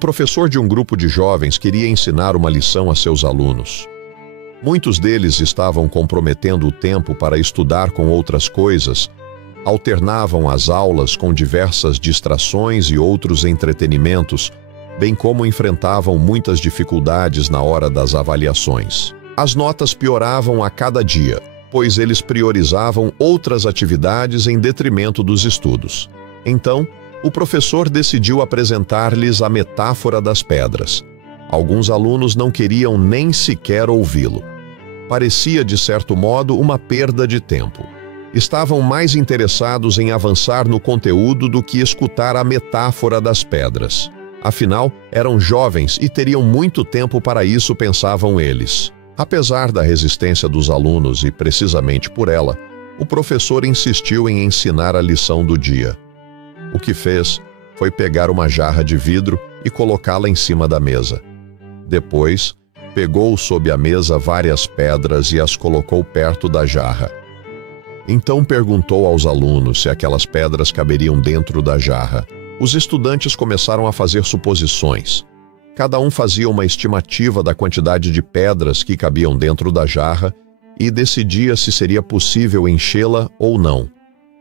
professor de um grupo de jovens queria ensinar uma lição a seus alunos. Muitos deles estavam comprometendo o tempo para estudar com outras coisas, alternavam as aulas com diversas distrações e outros entretenimentos, bem como enfrentavam muitas dificuldades na hora das avaliações. As notas pioravam a cada dia, pois eles priorizavam outras atividades em detrimento dos estudos. Então, o professor decidiu apresentar-lhes a metáfora das pedras. Alguns alunos não queriam nem sequer ouvi-lo. Parecia, de certo modo, uma perda de tempo. Estavam mais interessados em avançar no conteúdo do que escutar a metáfora das pedras. Afinal, eram jovens e teriam muito tempo para isso, pensavam eles. Apesar da resistência dos alunos e precisamente por ela, o professor insistiu em ensinar a lição do dia. O que fez foi pegar uma jarra de vidro e colocá-la em cima da mesa. Depois, pegou sob a mesa várias pedras e as colocou perto da jarra. Então perguntou aos alunos se aquelas pedras caberiam dentro da jarra. Os estudantes começaram a fazer suposições. Cada um fazia uma estimativa da quantidade de pedras que cabiam dentro da jarra e decidia se seria possível enchê-la ou não.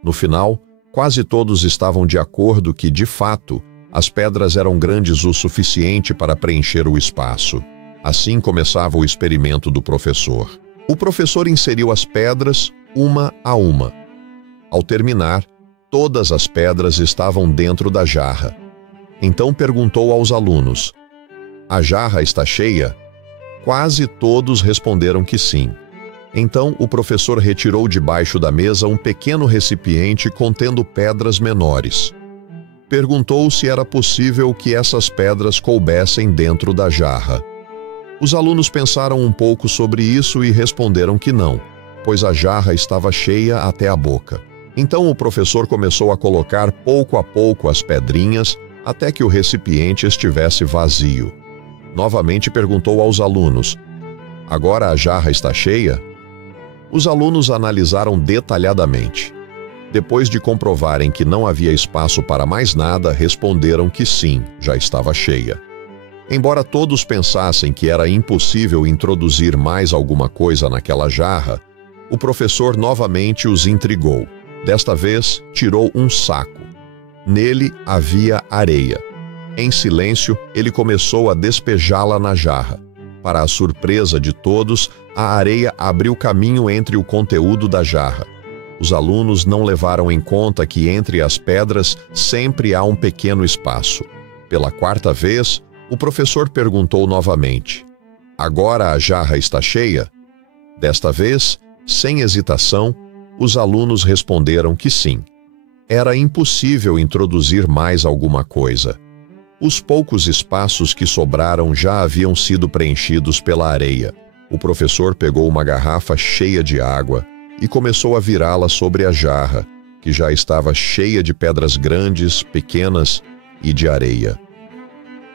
No final, quase todos estavam de acordo que, de fato, as pedras eram grandes o suficiente para preencher o espaço. Assim começava o experimento do professor. O professor inseriu as pedras uma a uma. Ao terminar, todas as pedras estavam dentro da jarra. Então perguntou aos alunos: "A jarra está cheia?" Quase todos responderam que sim. Então o professor retirou debaixo da mesa um pequeno recipiente contendo pedras menores. Perguntou se era possível que essas pedras coubessem dentro da jarra. Os alunos pensaram um pouco sobre isso e responderam que não, pois a jarra estava cheia até a boca. Então o professor começou a colocar pouco a pouco as pedrinhas até que o recipiente estivesse vazio. Novamente perguntou aos alunos: "Agora a jarra está cheia?" Os alunos analisaram detalhadamente. Depois de comprovarem que não havia espaço para mais nada, responderam que sim, já estava cheia. Embora todos pensassem que era impossível introduzir mais alguma coisa naquela jarra, o professor novamente os intrigou. Desta vez, tirou um saco. Nele havia areia. Em silêncio, ele começou a despejá-la na jarra. Para a surpresa de todos, a areia abriu caminho entre o conteúdo da jarra. Os alunos não levaram em conta que entre as pedras sempre há um pequeno espaço. Pela quarta vez, o professor perguntou novamente: "Agora a jarra está cheia?" Desta vez, sem hesitação, os alunos responderam que sim. Era impossível introduzir mais alguma coisa. Os poucos espaços que sobraram já haviam sido preenchidos pela areia. O professor pegou uma garrafa cheia de água e começou a virá-la sobre a jarra, que já estava cheia de pedras grandes, pequenas e de areia.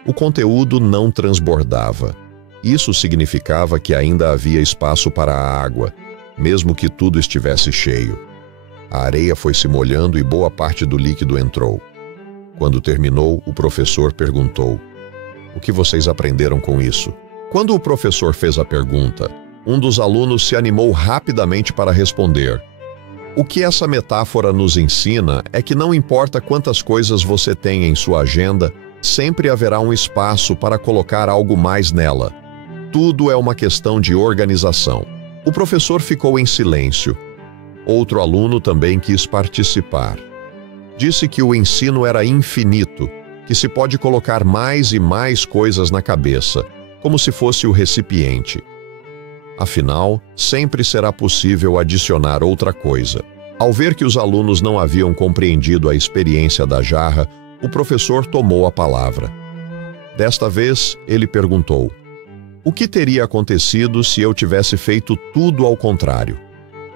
O conteúdo não transbordava. Isso significava que ainda havia espaço para a água, mesmo que tudo estivesse cheio. A areia foi se molhando e boa parte do líquido entrou. Quando terminou, o professor perguntou: "O que vocês aprenderam com isso?" Quando o professor fez a pergunta, um dos alunos se animou rapidamente para responder: "O que essa metáfora nos ensina é que não importa quantas coisas você tem em sua agenda, sempre haverá um espaço para colocar algo mais nela. Tudo é uma questão de organização." O professor ficou em silêncio. Outro aluno também quis participar. Disse que o ensino era infinito, que se pode colocar mais e mais coisas na cabeça, como se fosse o recipiente. Afinal, sempre será possível adicionar outra coisa. Ao ver que os alunos não haviam compreendido a experiência da jarra, o professor tomou a palavra. Desta vez, ele perguntou: "O que teria acontecido se eu tivesse feito tudo ao contrário?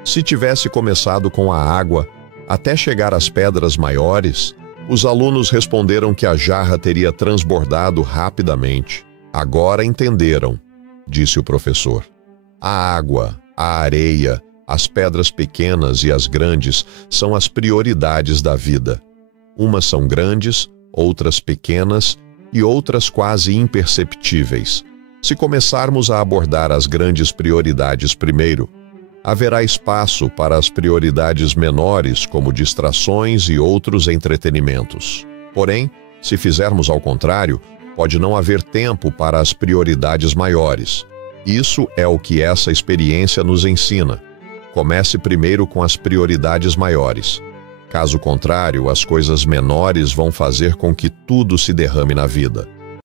Se tivesse começado com a água, até chegar às pedras maiores?" Os alunos responderam que a jarra teria transbordado rapidamente. "Agora entenderam", disse o professor. "A água, a areia, as pedras pequenas e as grandes são as prioridades da vida. Umas são grandes, outras pequenas e outras quase imperceptíveis. Se começarmos a abordar as grandes prioridades primeiro, haverá espaço para as prioridades menores, como distrações e outros entretenimentos. Porém, se fizermos ao contrário, pode não haver tempo para as prioridades maiores. Isso é o que essa experiência nos ensina. Comece primeiro com as prioridades maiores. Caso contrário, as coisas menores vão fazer com que tudo se derrame na vida.